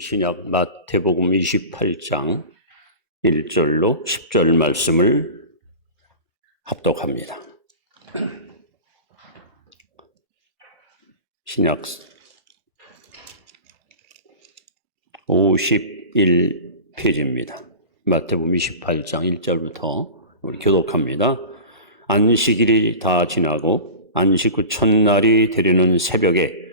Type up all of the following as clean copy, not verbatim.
신약 마태복음 28장 1절로 10절 말씀을 합독합니다. 신약 51페이지입니다. 마태복음 28장 1절부터 우리 교독합니다. 안식일이 다 지나고 안식 후 첫날이 되려는 새벽에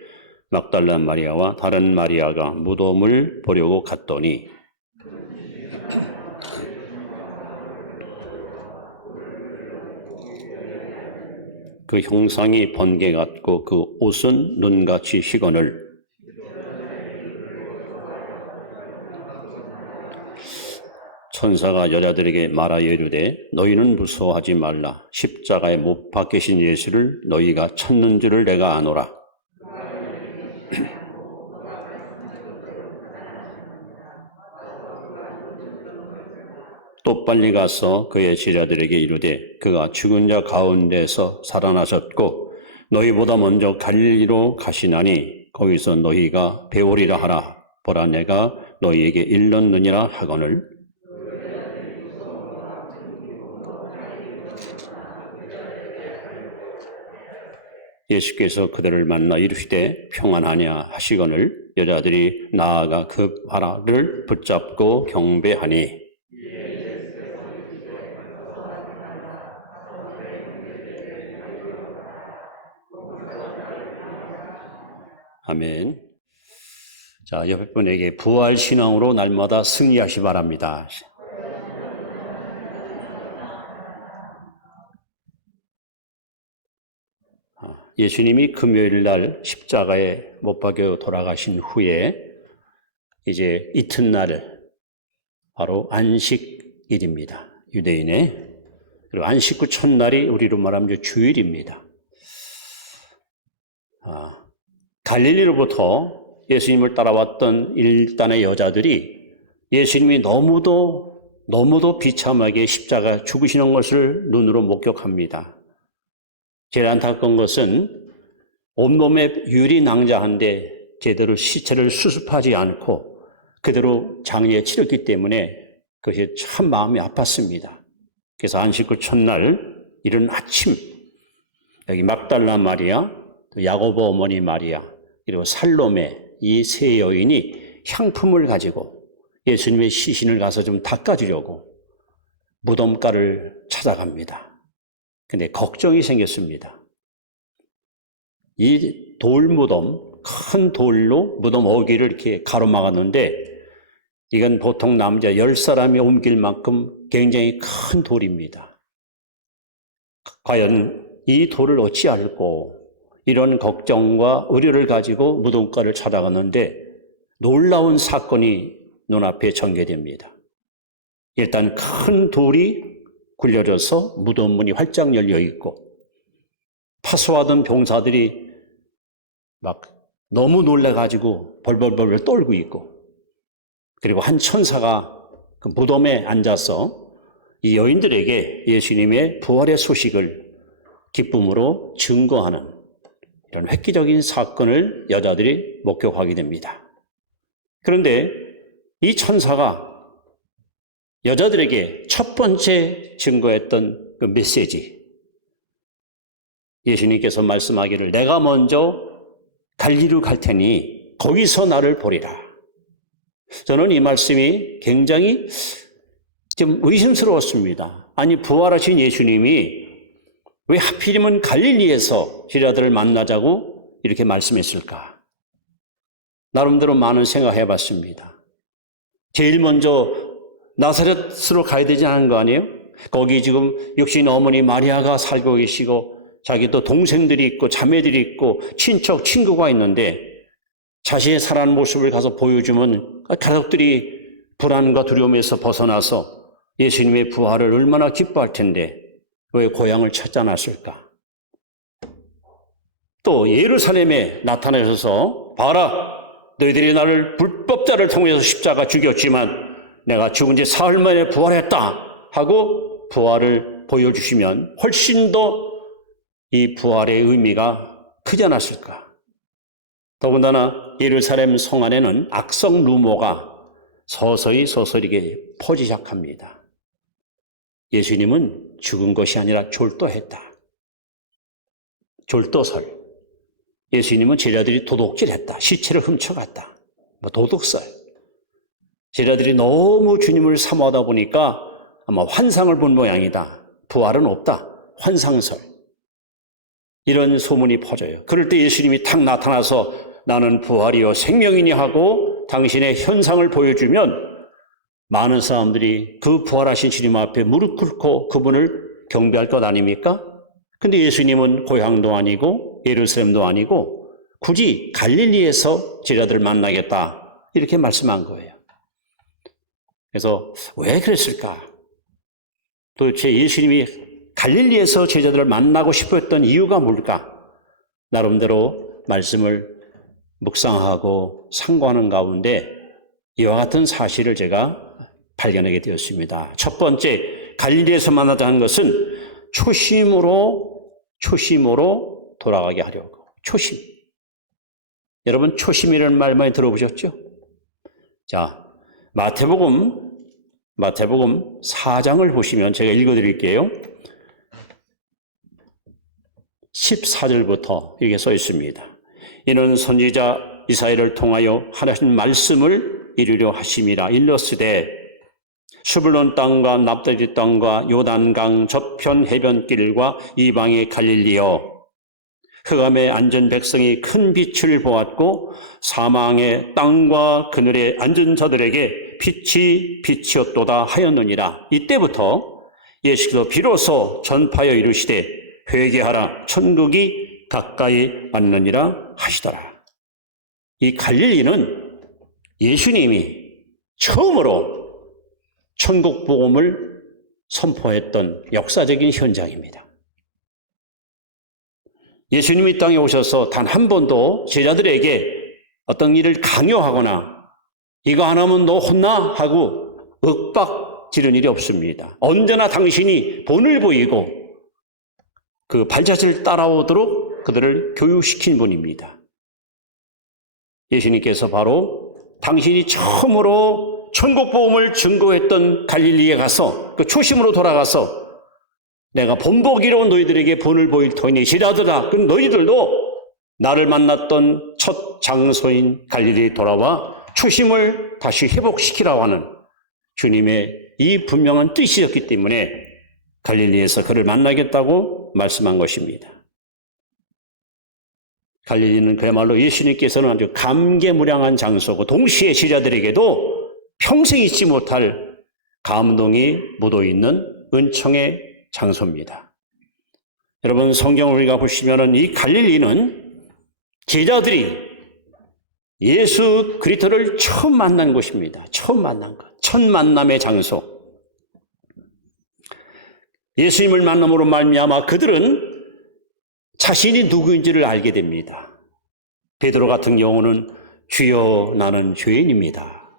막달라 마리아와 다른 마리아가 무덤을 보려고 갔더니 그 형상이 번개 같고 그 옷은 눈같이 희거늘 천사가 여자들에게 말하여 이르되 너희는 무서워하지 말라. 십자가에 못 박히신 예수를 너희가 찾는 줄을 내가 아노라. 또 빨리 가서 그의 제자들에게 이르되 그가 죽은 자 가운데서 살아나셨고 너희보다 먼저 갈릴리로 가시나니 거기서 너희가 배우리라 하라. 보라 내가 너희에게 일렀느니라 하거늘 예수께서 그들을 만나 이르시되 평안하냐 하시거늘 여자들이 나아가 그 바라를 붙잡고 경배하니 아멘. 자, 옆에 분에게 부활 신앙으로 날마다 승리하시 바랍니다. 예수님이 금요일 날 십자가에 못 박여 돌아가신 후에 이제 이튿날 바로 안식일입니다. 유대인의. 그리고 안식 후 첫날이 우리로 말하면 주일입니다. 갈릴리로부터 예수님을 따라왔던 일단의 여자들이 예수님이 너무도 비참하게 십자가 죽으시는 것을 눈으로 목격합니다. 제일 안타까운 것은 온몸에 유리 낭자한데 제대로 시체를 수습하지 않고 그대로 장례에 치렀기 때문에 그것이 참 마음이 아팠습니다. 그래서 안식 후 첫날 이른 아침 여기 막달라 마리아, 또 야고보 어머니 마리아, 그리고 살로메 이 세 여인이 향품을 가지고 예수님의 시신을 가서 좀 닦아주려고 무덤가를 찾아갑니다. 근데 걱정이 생겼습니다. 이 돌무덤, 큰 돌로 무덤 어귀를 이렇게 가로막았는데 이건 보통 남자 10사람이 옮길 만큼 굉장히 큰 돌입니다. 과연 이 돌을 어찌할꼬 이런 걱정과 우려를 가지고 무덤가를 찾아갔는데 놀라운 사건이 눈앞에 전개됩니다. 일단 큰 돌이 굴려져서 무덤 문이 활짝 열려 있고 파수하던 병사들이 막 너무 놀라가지고 벌벌벌 떨고 있고 그리고 한 천사가 그 무덤에 앉아서 이 여인들에게 예수님의 부활의 소식을 기쁨으로 증거하는 이런 획기적인 사건을 여자들이 목격하게 됩니다. 그런데 이 천사가 여자들에게 첫 번째 증거했던 그 메시지, 예수님께서 말씀하기를 내가 먼저 갈릴리로 갈 테니 거기서 나를 보리라. 저는 이 말씀이 굉장히 좀 의심스러웠습니다. 아니 부활하신 예수님이 왜 하필이면 갈릴리에서 제자들을 만나자고 이렇게 말씀했을까? 나름대로 많은 생각해 봤습니다. 제일 먼저 나사렛으로 가야 되지 않은 거 아니에요? 거기 지금 육신 어머니 마리아가 살고 계시고 자기 또 동생들이 있고 자매들이 있고 친척, 친구가 있는데 자신의 살아난 모습을 가서 보여주면 가족들이 불안과 두려움에서 벗어나서 예수님의 부활을 얼마나 기뻐할 텐데 왜 고향을 찾지 않았을까? 또 예루살렘에 나타나셔서 봐라 너희들이 나를 불법자를 통해서 십자가 죽였지만 내가 죽은 지 사흘 만에 부활했다 하고 부활을 보여주시면 훨씬 더 이 부활의 의미가 크지 않았을까? 더군다나 예루살렘 성 안에는 악성 루머가 서서히 이게 퍼지기 시작합니다. 예수님은 죽은 것이 아니라 졸도했다. 졸도설. 예수님은 제자들이 도둑질했다. 시체를 훔쳐갔다. 도둑설. 제자들이 너무 주님을 사모하다 보니까 아마 환상을 본 모양이다. 부활은 없다. 환상설. 이런 소문이 퍼져요. 그럴 때 예수님이 탁 나타나서 나는 부활이요 생명이니 하고 당신의 현상을 보여주면 많은 사람들이 그 부활하신 주님 앞에 무릎 꿇고 그분을 경배할 것 아닙니까? 근데 예수님은 고향도 아니고 예루살렘도 아니고 굳이 갈릴리에서 제자들을 만나겠다 이렇게 말씀한 거예요. 그래서 왜 그랬을까? 도대체 예수님이 갈릴리에서 제자들을 만나고 싶어 했던 이유가 뭘까? 나름대로 말씀을 묵상하고 상고하는 가운데 이와 같은 사실을 제가 발견하게 되었습니다. 첫 번째, 갈릴리에서 만나자는 것은 초심으로 돌아가게 하려고. 초심. 여러분, 초심이라는 말 많이 들어보셨죠? 자, 마태복음 4장을 보시면 제가 읽어드릴게요. 14절부터 이렇게 써 있습니다. 이는 선지자 이사야를 통하여 하신 말씀을 이루려 하심이라. 일러스되 스불론 땅과 납달리 땅과 요단강 저편 해변길과 이방의 갈릴리여, 흑암에 앉은 백성이 큰 빛을 보았고 사망의 땅과 그늘에 앉은 자들에게 빛이 빛이었도다 하였느니라. 이때부터 예수께서 비로소 전파하여 이르시되 회개하라, 천국이 가까이 왔느니라 하시더라. 이 갈릴리는 예수님이 처음으로 천국 복음을 선포했던 역사적인 현장입니다. 예수님이 이 땅에 오셔서 단 한 번도 제자들에게 어떤 일을 강요하거나 이거 안 하면 너 혼나 하고 윽박 지른 일이 없습니다. 언제나 당신이 본을 보이고 그 발자취를 따라오도록 그들을 교육시킨 분입니다. 예수님께서 바로 당신이 처음으로 천국 복음을 증거했던 갈릴리에 가서 그 초심으로 돌아가서 내가 본보기로 너희들에게 본을 보일 터이니 제자들아, 그럼 너희들도 나를 만났던 첫 장소인 갈릴리에 돌아와 초심을 다시 회복시키라고 하는 주님의 이 분명한 뜻이었기 때문에 갈릴리에서 그를 만나겠다고 말씀한 것입니다. 갈릴리는 그야말로 예수님께서는 아주 감개무량한 장소고 동시에 제자들에게도 평생 잊지 못할 감동이 묻어있는 은총의 장소입니다. 여러분, 성경을 우리가 보시면 이 갈릴리는 제자들이 예수 그리스도를 처음 만난 곳입니다. 처음 만난 것. 첫 만남의 장소. 예수님을 만남으로 말미암아 그들은 자신이 누구인지를 알게 됩니다. 베드로 같은 경우는 주여 나는 죄인입니다.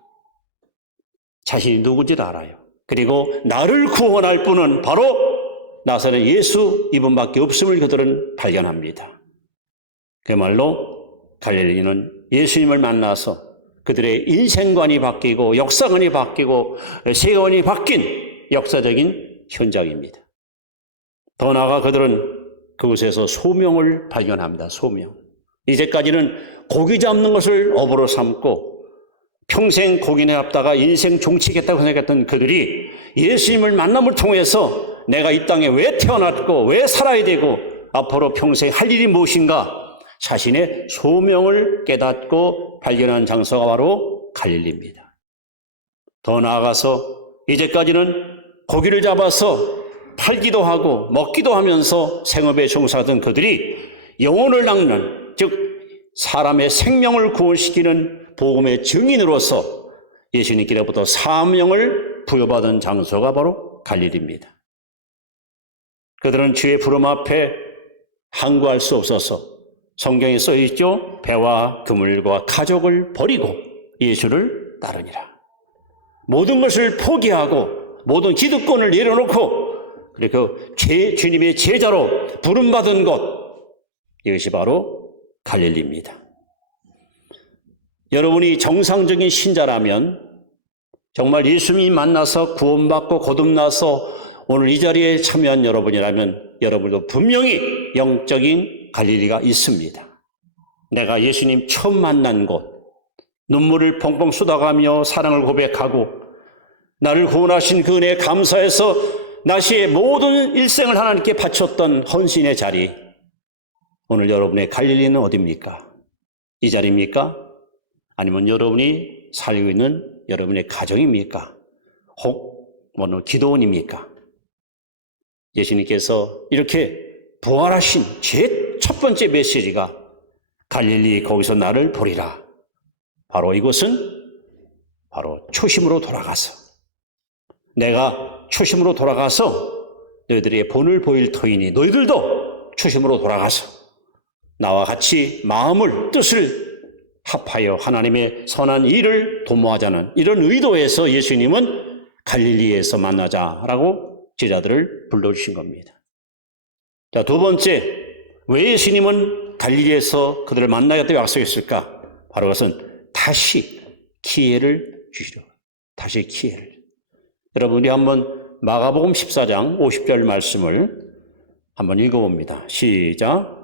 자신이 누구인지를 알아요. 그리고 나를 구원할 분은 바로 나사렛 예수 이분밖에 없음을 그들은 발견합니다. 그야말로 갈릴리는 예수님을 만나서 그들의 인생관이 바뀌고 역사관이 바뀌고 세계관이 바뀐 역사적인 현장입니다. 더 나아가 그들은 그곳에서 소명을 발견합니다. 소명. 이제까지는 고기 잡는 것을 업으로 삼고 평생 고기내 잡다가 인생 종치겠다고 생각했던 그들이 예수님을 만남을 통해서 내가 이 땅에 왜 태어났고 왜 살아야 되고 앞으로 평생 할 일이 무엇인가 자신의 소명을 깨닫고 발견한 장소가 바로 갈릴리입니다. 더 나아가서 이제까지는 고기를 잡아서 팔기도 하고 먹기도 하면서 생업에 종사하던 그들이 영혼을 낚는, 즉 사람의 생명을 구원시키는 복음의 증인으로서 예수님께로부터 사명을 부여받은 장소가 바로 갈릴리입니다. 그들은 주의 부름 앞에 항구할 수 없어서 성경에 써있죠. 배와 그물과 가족을 버리고 예수를 따르니라. 모든 것을 포기하고 모든 기득권을 내려놓고 그리고 주님의 제자로 부름받은 곳, 이것이 바로 갈릴리입니다. 여러분이 정상적인 신자라면 정말 예수님 만나서 구원받고 거듭나서 오늘 이 자리에 참여한 여러분이라면 여러분도 분명히 영적인 갈릴리가 있습니다. 내가 예수님 처음 만난 곳, 눈물을 펑펑 쏟아가며 사랑을 고백하고 나를 구원하신 그 은혜에 감사해서 나시의 모든 일생을 하나님께 바쳤던 헌신의 자리, 오늘 여러분의 갈릴리는 어디입니까? 이 자리입니까? 아니면 여러분이 살고 있는 여러분의 가정입니까? 혹 기도원입니까? 예수님께서 이렇게 부활하신 제 첫 번째 메시지가 갈릴리 거기서 나를 보리라. 바로 이것은 바로 초심으로 돌아가서 내가 초심으로 돌아가서 너희들에게 본을 보일 터이니 너희들도 초심으로 돌아가서 나와 같이 마음을 뜻을 합하여 하나님의 선한 일을 도모하자는 이런 의도에서 예수님은 갈릴리에서 만나자라고 제자들을 불러주신 겁니다. 자, 두 번째, 왜 예수님은 갈릴리에서 그들을 만나겠다고 약속했을까? 바로 그것은 다시 기회를 주시려. 다시 기회를. 여러분이 한번 마가복음 14장 50절 말씀을 한번 읽어봅니다. 시작.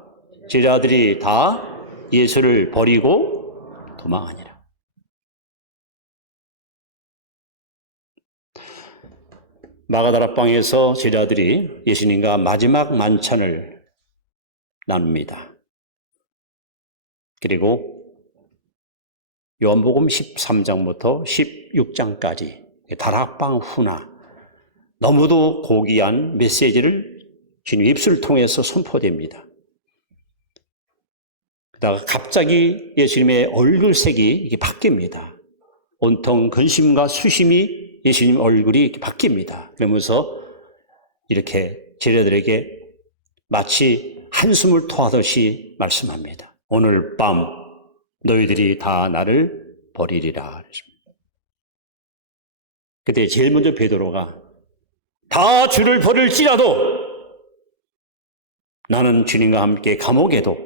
제자들이 다 예수를 버리고 도망하니라. 마가다락방에서 제자들이 예수님과 마지막 만찬을 나눕니다. 그리고 요한복음 13장부터 16장까지 다락방 후나 너무도 고귀한 메시지를 주님 입술을 통해서 선포됩니다. 그러다가 갑자기 예수님의 얼굴색이 이렇게 바뀝니다. 온통 근심과 수심이 예수님 얼굴이 이렇게 바뀝니다. 그러면서 이렇게 제자들에게 마치 한숨을 토하듯이 말씀합니다. 오늘 밤 너희들이 다 나를 버리리라. 그때 제일 먼저 베드로가 다 주를 버릴지라도 나는 주님과 함께 감옥에도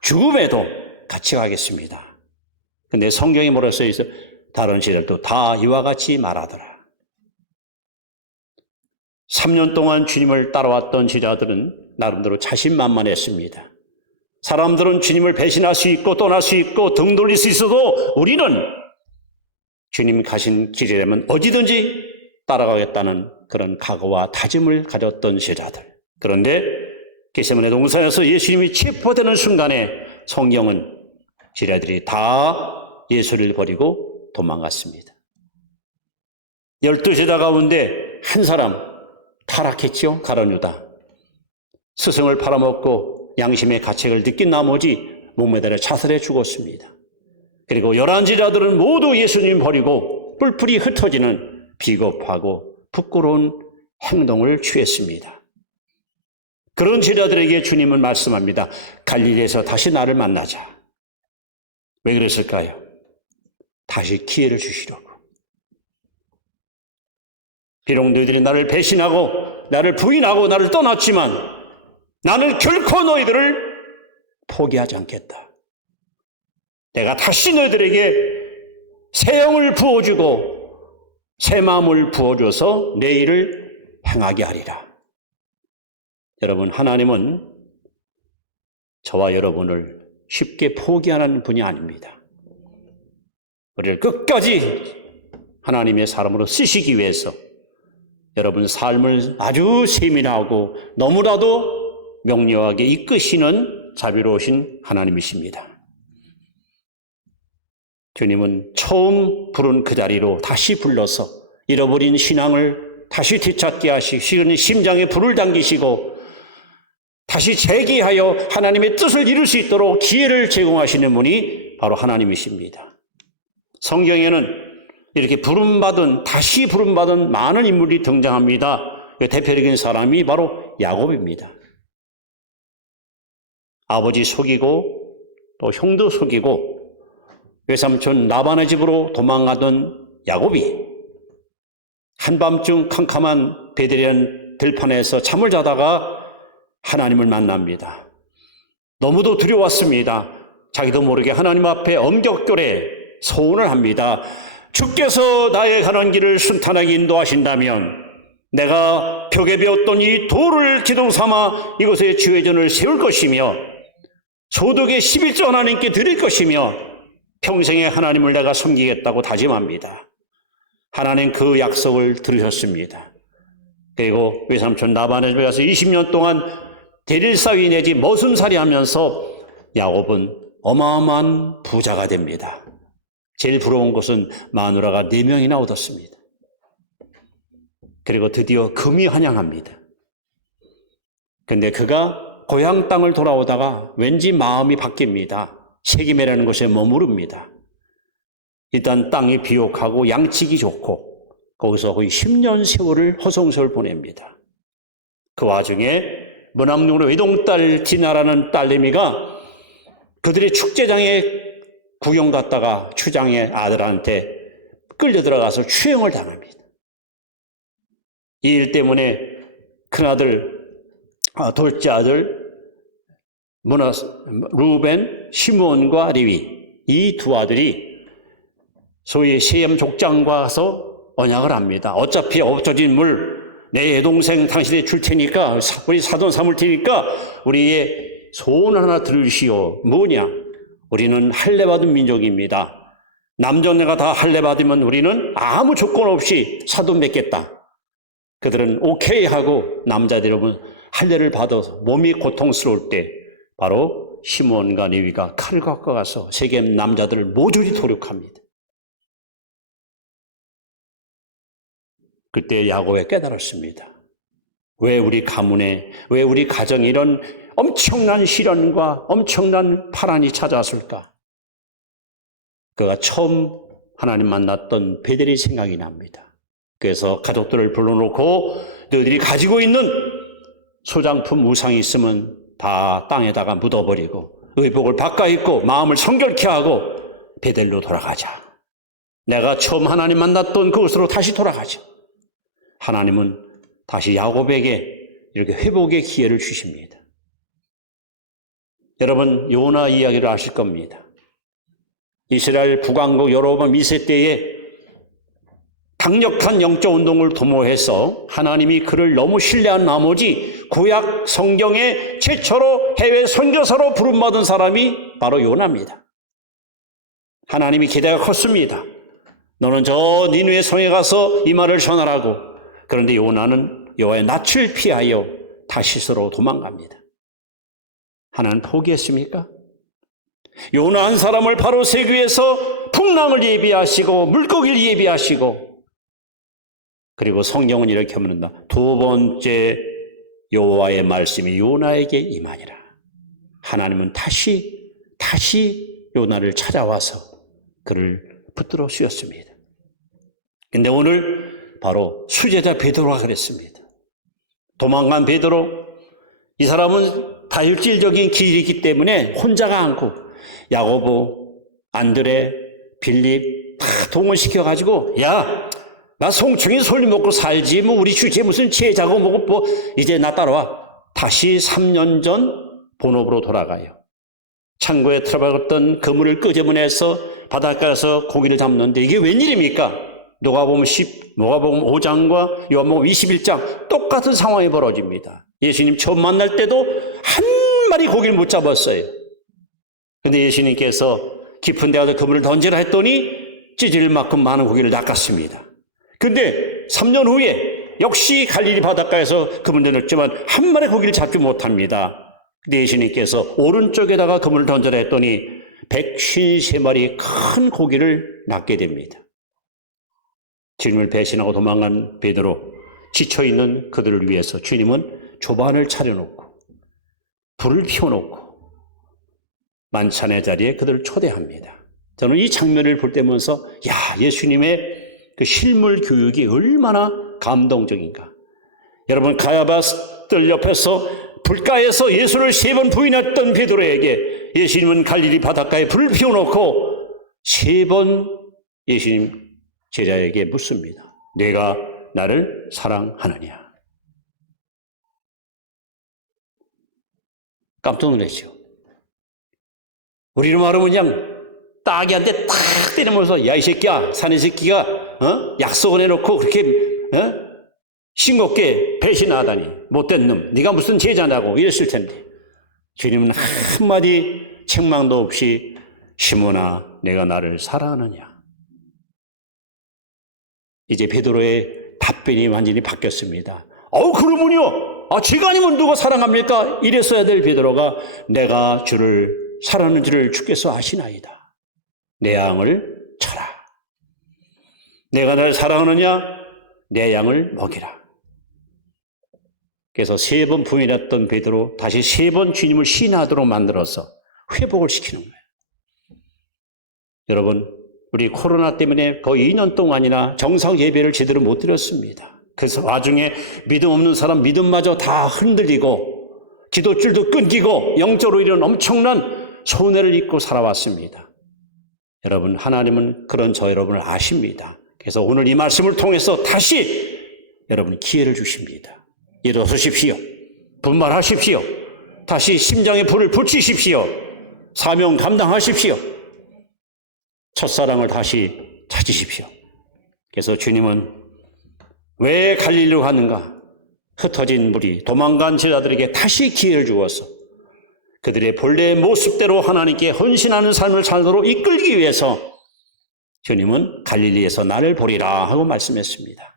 죽음에도 같이 가겠습니다. 근데 성경에 뭐라 써 있어? 다른 제자들도 다 이와 같이 말하더라. 3년 동안 주님을 따라왔던 제자들은 나름대로 자신만만했습니다. 사람들은 주님을 배신할 수 있고 떠날 수 있고 등 돌릴 수 있어도 우리는 주님 가신 길이라면 어디든지 따라가겠다는 그런 각오와 다짐을 가졌던 제자들. 그런데 겟세마네 동산에서 예수님이 체포되는 순간에 성경은 제자들이 다 예수를 버리고 도망갔습니다. 12제자 가운데 한 사람 타락했죠. 가룟유다. 스승을 팔아먹고 양심의 가책을 느낀 나머지 목매달려 자살해 죽었습니다. 그리고 11제자들은 모두 예수님 버리고 뿔뿔이 흩어지는 비겁하고 부끄러운 행동을 취했습니다. 그런 제자들에게 주님은 말씀합니다. 갈릴리에서 다시 나를 만나자. 왜 그랬을까요? 다시 기회를 주시려고. 비록 너희들이 나를 배신하고 나를 부인하고 나를 떠났지만 나는 결코 너희들을 포기하지 않겠다. 내가 다시 너희들에게 새 영을 부어주고 새 마음을 부어줘서 내 일을 행하게 하리라. 여러분, 하나님은 저와 여러분을 쉽게 포기하는 분이 아닙니다. 우리를 끝까지 하나님의 사람으로 쓰시기 위해서 여러분 삶을 아주 세밀하고 너무나도 명료하게 이끄시는 자비로우신 하나님이십니다. 주님은 처음 부른 그 자리로 다시 불러서 잃어버린 신앙을 다시 되찾게 하시고 심장에 불을 당기시고 다시 재기하여 하나님의 뜻을 이룰 수 있도록 기회를 제공하시는 분이 바로 하나님이십니다. 성경에는 이렇게 다시 부름받은 많은 인물이 등장합니다. 대표적인 사람이 바로 야곱입니다. 아버지 속이고 또 형도 속이고 외삼촌 라반의 집으로 도망가던 야곱이 한밤중 캄캄한 베들레헴 들판에서 잠을 자다가 하나님을 만납니다. 너무도 두려웠습니다. 자기도 모르게 하나님 앞에 엄격결에 소원을 합니다. 주께서 나의 가는 길을 순탄하게 인도하신다면 내가 벽에 베었던 이 돌을 기둥 삼아 이곳에 주회전을 세울 것이며 소득의 11조 하나님께 드릴 것이며 평생에 하나님을 내가 섬기겠다고 다짐합니다. 하나님 그 약속을 들으셨습니다. 그리고 외삼촌 라반의 집에 가서 20년 동안 대릴사위 내지 머슴살이 하면서 야곱은 어마어마한 부자가 됩니다. 제일 부러운 것은 마누라가 4명이나 얻었습니다. 그리고 드디어 금이 환영합니다. 근데 그가 고향 땅을 돌아오다가 왠지 마음이 바뀝니다. 세겜이라는 곳에 머무릅니다. 일단 땅이 비옥하고 양치기 좋고 거기서 거의 10년 세월을 허송세월 보냅니다. 그 와중에 머남용으로 외동딸 디나라는 딸내미가 그들의 축제장에 구경 갔다가 추장의 아들한테 끌려 들어가서 추행을 당합니다. 이 일 때문에 큰아들, 둘째 아들 루벤, 시므온과 레위 이 두 아들이 소위 세겜 족장과 가서 언약을 합니다. 어차피 없어진 물 내 여동생 당신이 줄 테니까 우리 사돈 삼을 테니까 우리의 소원 하나 들으시오. 뭐냐? 우리는 할례받은 민족입니다. 남자녀가 다 할례받으면 우리는 아무 조건 없이 사돈 맺겠다. 그들은 오케이 하고 남자들 여러분 할례를 받아서 몸이 고통스러울 때 바로 시므온과 레위가 칼을 갖고 가서 세겜 남자들을 모조리 도륙합니다. 그때 야곱이 깨달았습니다. 왜 우리 가문에, 왜 우리 가정에 이런 엄청난 시련과 엄청난 파란이 찾아왔을까? 그가 처음 하나님 만났던 베델이 생각이 납니다. 그래서 가족들을 불러놓고 너희들이 가지고 있는 소장품 우상이 있으면 다 땅에다가 묻어버리고 의복을 바꿔 입고 마음을 성결케 하고 베델로 돌아가자. 내가 처음 하나님 만났던 그곳으로 다시 돌아가자. 하나님은 다시 야곱에게 이렇게 회복의 기회를 주십니다. 여러분 요나 이야기를 아실 겁니다. 이스라엘 북왕국 여로보암 2세 때에 강력한 영적 운동을 도모해서 하나님이 그를 너무 신뢰한 나머지 구약 성경의 최초로 해외 선교사로 부름받은 사람이 바로 요나입니다. 하나님이 기대가 컸습니다. 너는 저 니느웨 성에 가서 이 말을 전하라고. 그런데 요나는 여호와의 낯을 피하여 다시스로 도망갑니다. 하나님 포기했습니까? 요나 한 사람을 바로 세기 위해서 풍랑을 예비하시고 물고기를 예비하시고 그리고 성경은 이렇게 말한다. 두 번째 여호와의 말씀이 요나에게 임하니라. 하나님은 다시 요나를 찾아와서 그를 붙들어 씌웠습니다. 근데 오늘 바로 수제자 베드로가 그랬습니다. 도망간 베드로, 이 사람은 다혈질적인 기질이 있기 때문에 혼자가 않고 야고보, 안드레, 빌립 다 동원시켜가지고 야, 나 송충이 솔리 먹고 살지 뭐 우리 주제 무슨 제자고 뭐 이제 나 따라와. 다시 3년 전 본업으로 돌아가요. 창고에 틀어박았던 그물을 끄집어내서 바닷가에서 고기를 잡는데 이게 웬일입니까? 누가복음 5장과 요한복음 21장 똑같은 상황이 벌어집니다. 예수님 처음 만날 때도 한 마리 고기를 못 잡았어요. 그런데 예수님께서 깊은 데 가서 그물을 던지라 했더니 찢을 만큼 많은 고기를 낚았습니다. 그런데 3년 후에 역시 갈릴리 바닷가에서 그물을 던졌지만 한 마리 고기를 잡지 못합니다. 근데 예수님께서 오른쪽에다가 그물을 던져라 했더니 153마리 큰 고기를 낚게 됩니다. 주님을 배신하고 도망간 베드로, 지쳐있는 그들을 위해서 주님은 조반을 차려놓고 불을 피워놓고 만찬의 자리에 그들을 초대합니다. 저는 이 장면을 볼 때면서 예수님의 그 실물 교육이 얼마나 감동적인가. 여러분 가야바스들 옆에서 불가에서 예수를 3번 부인했던 베드로에게 예수님은 갈릴리 바닷가에 불을 피워놓고 3번 예수님 제자에게 묻습니다. 내가 나를 사랑하느냐? 깜짝 놀랐죠. 우리로 말하면 그냥 따귀한테 탁 때리면서 야 이 새끼야 사내 새끼가 약속을 해놓고 그렇게 싱겁게 배신하다니 못된 놈 네가 무슨 제자냐고 이랬을 텐데 주님은 한마디 책망도 없이 시몬아 내가 나를 사랑하느냐. 이제 베드로의 답변이 완전히 바뀌었습니다. 그러면요 제가 아니면 누가 사랑합니까? 이랬어야 될 베드로가 내가 주를 사랑하는 줄을 주께서 아시나이다. 내 양을 쳐라. 내가 나를 사랑하느냐? 내 양을 먹이라. 그래서 3번 부인했던 베드로 다시 3번 주님을 시인하도록 만들어서 회복을 시키는 거예요. 여러분 우리 코로나 때문에 거의 2년 동안이나 정상 예배를 제대로 못 드렸습니다. 그래서 와중에 믿음 없는 사람 믿음마저 다 흔들리고 기도줄도 끊기고 영적으로 이런 엄청난 손해를 입고 살아왔습니다. 여러분 하나님은 그런 저 여러분을 아십니다. 그래서 오늘 이 말씀을 통해서 다시 여러분 기회를 주십니다. 일어서십시오. 분발하십시오. 다시 심장에 불을 붙이십시오. 사명 감당하십시오. 첫사랑을 다시 찾으십시오. 그래서 주님은 왜 갈릴리로 가는가? 흩어진 무리, 도망간 제자들에게 다시 기회를 주어서 그들의 본래의 모습대로 하나님께 헌신하는 삶을 살도록 이끌기 위해서 주님은 갈릴리에서 나를 보리라 하고 말씀했습니다.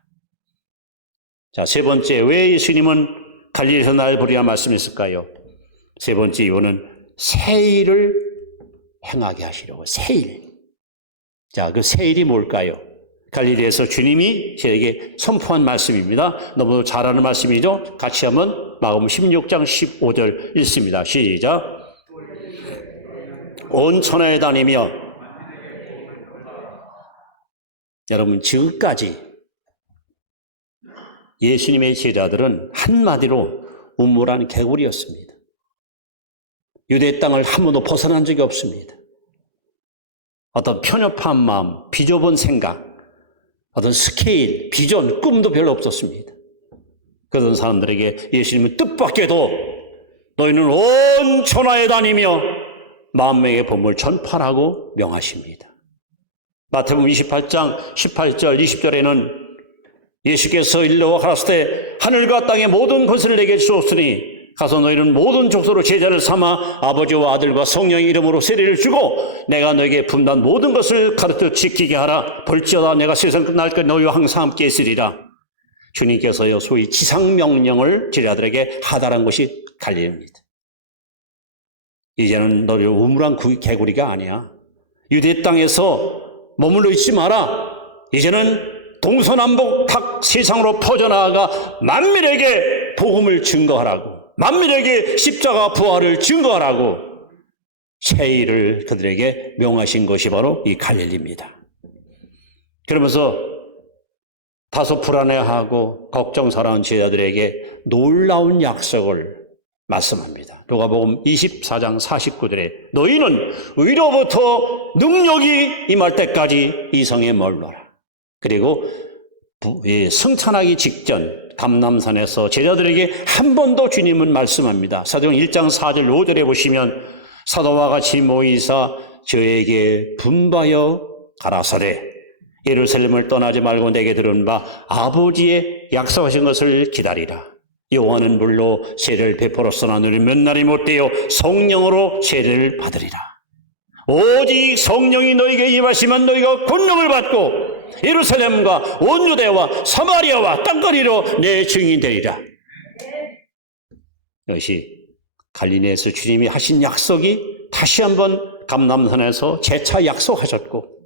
자, 3번째, 왜 예수님은 갈릴리에서 나를 보리라 말씀했을까요? 3번째 이유는 새 일을 행하게 하시려고. 새 일. 자, 그 새 일이 뭘까요? 갈릴리에서 주님이 저에게 선포한 말씀입니다. 너무 잘 아는 말씀이죠? 같이 한번 마가복음 16장 15절 읽습니다. 시작. 온 천하에 다니며 여러분 지금까지 예수님의 제자들은 한마디로 음모란 개구리였습니다. 유대 땅을 한 번도 벗어난 적이 없습니다. 어떤 편협한 마음, 비좁은 생각, 어떤 스케일, 비전, 꿈도 별로 없었습니다. 그런 사람들에게 예수님은 뜻밖에도 너희는 온 천하에 다니며 만명의 복음을 전파하라고 명하십니다. 마태복음 28장 18절 20절에는 예수께서 일러와 가라사대 하늘과 땅의 모든 것을 내게 주었으니 가서 너희는 모든 족속으로 제자를 삼아 아버지와 아들과 성령의 이름으로 세례를 주고 내가 너에게 분단 모든 것을 가르쳐 지키게 하라. 볼지어다 내가 세상 끝날까지 너희와 항상 함께 있으리라. 주님께서요 소위 지상명령을 제자들에게 하달한 것이 갈릴리입니다. 이제는 너희 우물한 개구리가 아니야. 유대 땅에서 머물러 있지 마라. 이제는 동서남북 각 세상으로 퍼져나가 만민에게 복음을 증거하라고. 만민에게 십자가 부활을 증거하라고 새 일을 그들에게 명하신 것이 바로 이 갈릴리입니다. 그러면서 다소 불안해하고 걱정스러운 제자들에게 놀라운 약속을 말씀합니다. 누가복음 24장 49절에 너희는 위로부터 능력이 임할 때까지 이 성에 머물러라. 그리고 승천하기 직전 감람산에서 제자들에게 한 번 더 주님은 말씀합니다. 사도행 1장 4절 5절에 보시면 사도와 같이 모이사 저에게 분바여 가라사대 예루살렘을 떠나지 말고 내게 들은 바 아버지의 약속하신 것을 기다리라. 요한은 물로 세례를 베풀었으나 너희는 몇 날이 못되어 성령으로 세례를 받으리라. 오직 성령이 너희에게 임하시면 너희가 권능을 받고 예루살렘과 온 유대와 사마리아와 땅거리로 내 증인이 되리라. 이것이 갈릴리에서 주님이 하신 약속이 다시 한번 감람산에서 재차 약속하셨고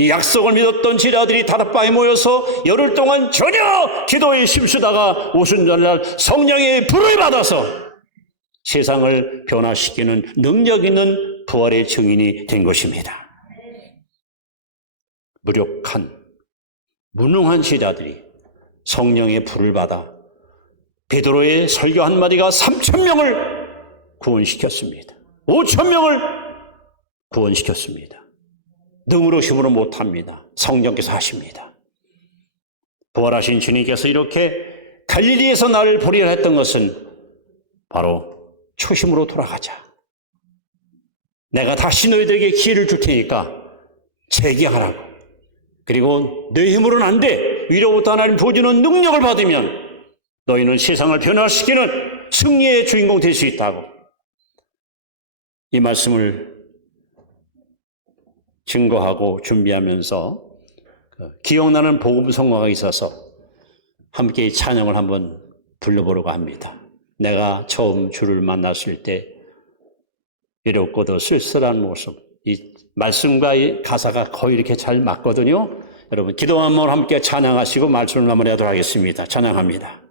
이 약속을 믿었던 제자들이 다락방에 모여서 열흘 동안 전혀 기도에 힘쓰다가 오순절날 성령의 불을 받아서 세상을 변화시키는 능력 있는 부활의 증인이 된 것입니다. 무력한, 무능한 제자들이 성령의 불을 받아 베드로의 설교 한마디가 3,000명을 구원시켰습니다. 5,000명을 구원시켰습니다. 능으로 힘으로 못합니다. 성령께서 하십니다. 부활하신 주님께서 이렇게 갈릴리에서 나를 보리라 했던 것은 바로 초심으로 돌아가자. 내가 다시 너희들에게 기회를 줄 테니까 재기하라고. 그리고 내 힘으로는 안 돼. 위로부터 하나님 부어주는 능력을 받으면 너희는 세상을 변화시키는 승리의 주인공 될 수 있다고. 이 말씀을 증거하고 준비하면서 기억나는 복음 성화가 있어서 함께 찬양을 한번 불러보려고 합니다. 내가 처음 주를 만났을 때 외롭고도 쓸쓸한 모습, 이 말씀과 이 가사가 거의 이렇게 잘 맞거든요. 여러분 기도 한번 함께 찬양하시고 말씀을 마무리하도록 하겠습니다. 찬양합니다.